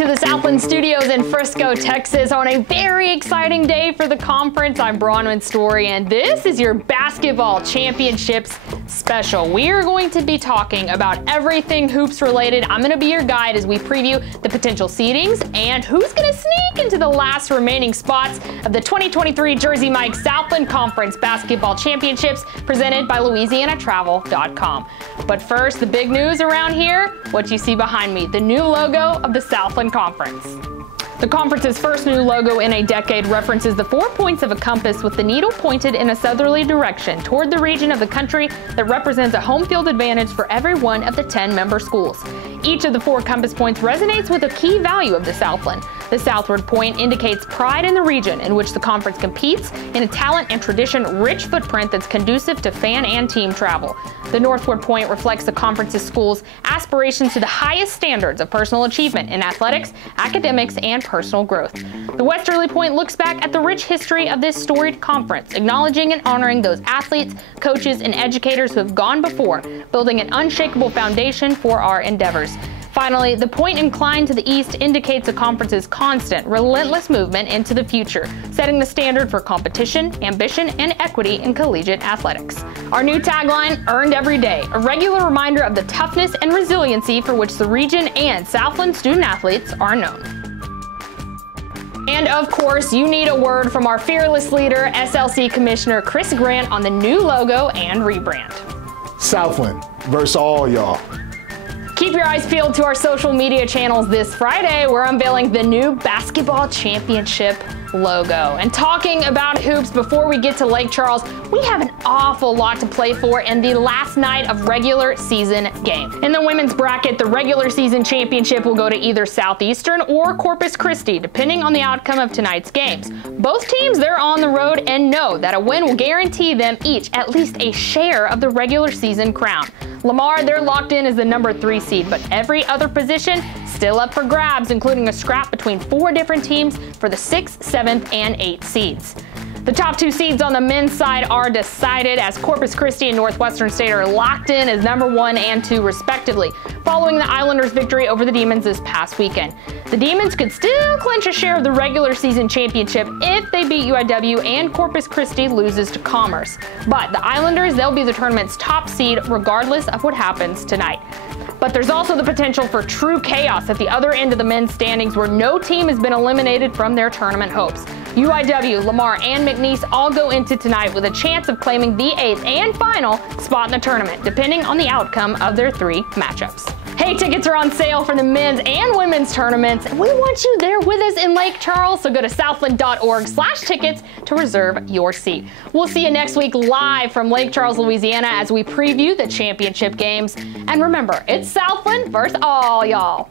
to the Southland studios in Frisco, Texas on a very exciting day for the conference. I'm Bronwyn Story, and this is your basketball championships special. We are going to be talking about everything hoops related. I'm going to be your guide as we preview the potential seedings and who's going to sneak into the last remaining spots of the 2023 Jersey Mike Southland Conference Basketball Championships presented by LouisianaTravel.com. But first, the big news around here, what you see behind me, the new logo of the Southland Conference. The conference's first new logo in a decade references the 4 points of a compass with the needle pointed in a southerly direction toward the region of the country that represents a home field advantage for every one of the 10 member schools. Each of the 4 compass points resonates with a key value of the Southland. The southward point indicates pride in the region in which the conference competes in a talent and tradition-rich footprint that's conducive to fan and team travel. The northward point reflects the conference's schools' aspirations to the highest standards of personal achievement in athletics, academics, and personal growth. The westerly point looks back at the rich history of this storied conference, acknowledging and honoring those athletes, coaches, and educators who have gone before, building an unshakable foundation for our endeavors. Finally, the point inclined to the east indicates the conference's constant, relentless movement into the future, setting the standard for competition, ambition, and equity in collegiate athletics. Our new tagline, Earned Every Day, a regular reminder of the toughness and resiliency for which the region and Southland student athletes are known. And of course, you need a word from our fearless leader, SLC Commissioner Chris Grant, on the new logo and rebrand. Southland versus all y'all. Keep your eyes peeled to our social media channels this Friday. We're unveiling the new basketball championship logo. And talking about hoops, before we get to Lake Charles, we have an awful lot to play for in the last night of regular season game. In the women's bracket, the regular season championship will go to either Southeastern or Corpus Christi, depending on the outcome of tonight's games. Both teams, they're on the road and know that a win will guarantee them each at least a share of the regular season crown. Lamar, they're locked in as the number 3 seed, but every other position still up for grabs, including a scrap between 4 different teams for the 6th, 7th, and 8th seeds. The top 2 seeds on the men's side are decided as Corpus Christi and Northwestern State are locked in as number 1 and 2 respectively, following the Islanders' victory over the Demons this past weekend. The Demons could still clinch a share of the regular season championship if they beat UIW and Corpus Christi loses to Commerce. But the Islanders, they'll be the tournament's top seed regardless of what happens tonight. But there's also the potential for true chaos at the other end of the men's standings where no team has been eliminated from their tournament hopes. UIW, Lamar, and McNeese all go into tonight with a chance of claiming the 8th and final spot in the tournament, depending on the outcome of their 3 matchups. Hey, tickets are on sale for the men's and women's tournaments, and we want you there with us in Lake Charles, so go to southland.org/tickets to reserve your seat. We'll see you next week live from Lake Charles, Louisiana as we preview the championship games. And remember, it's Southland versus all y'all.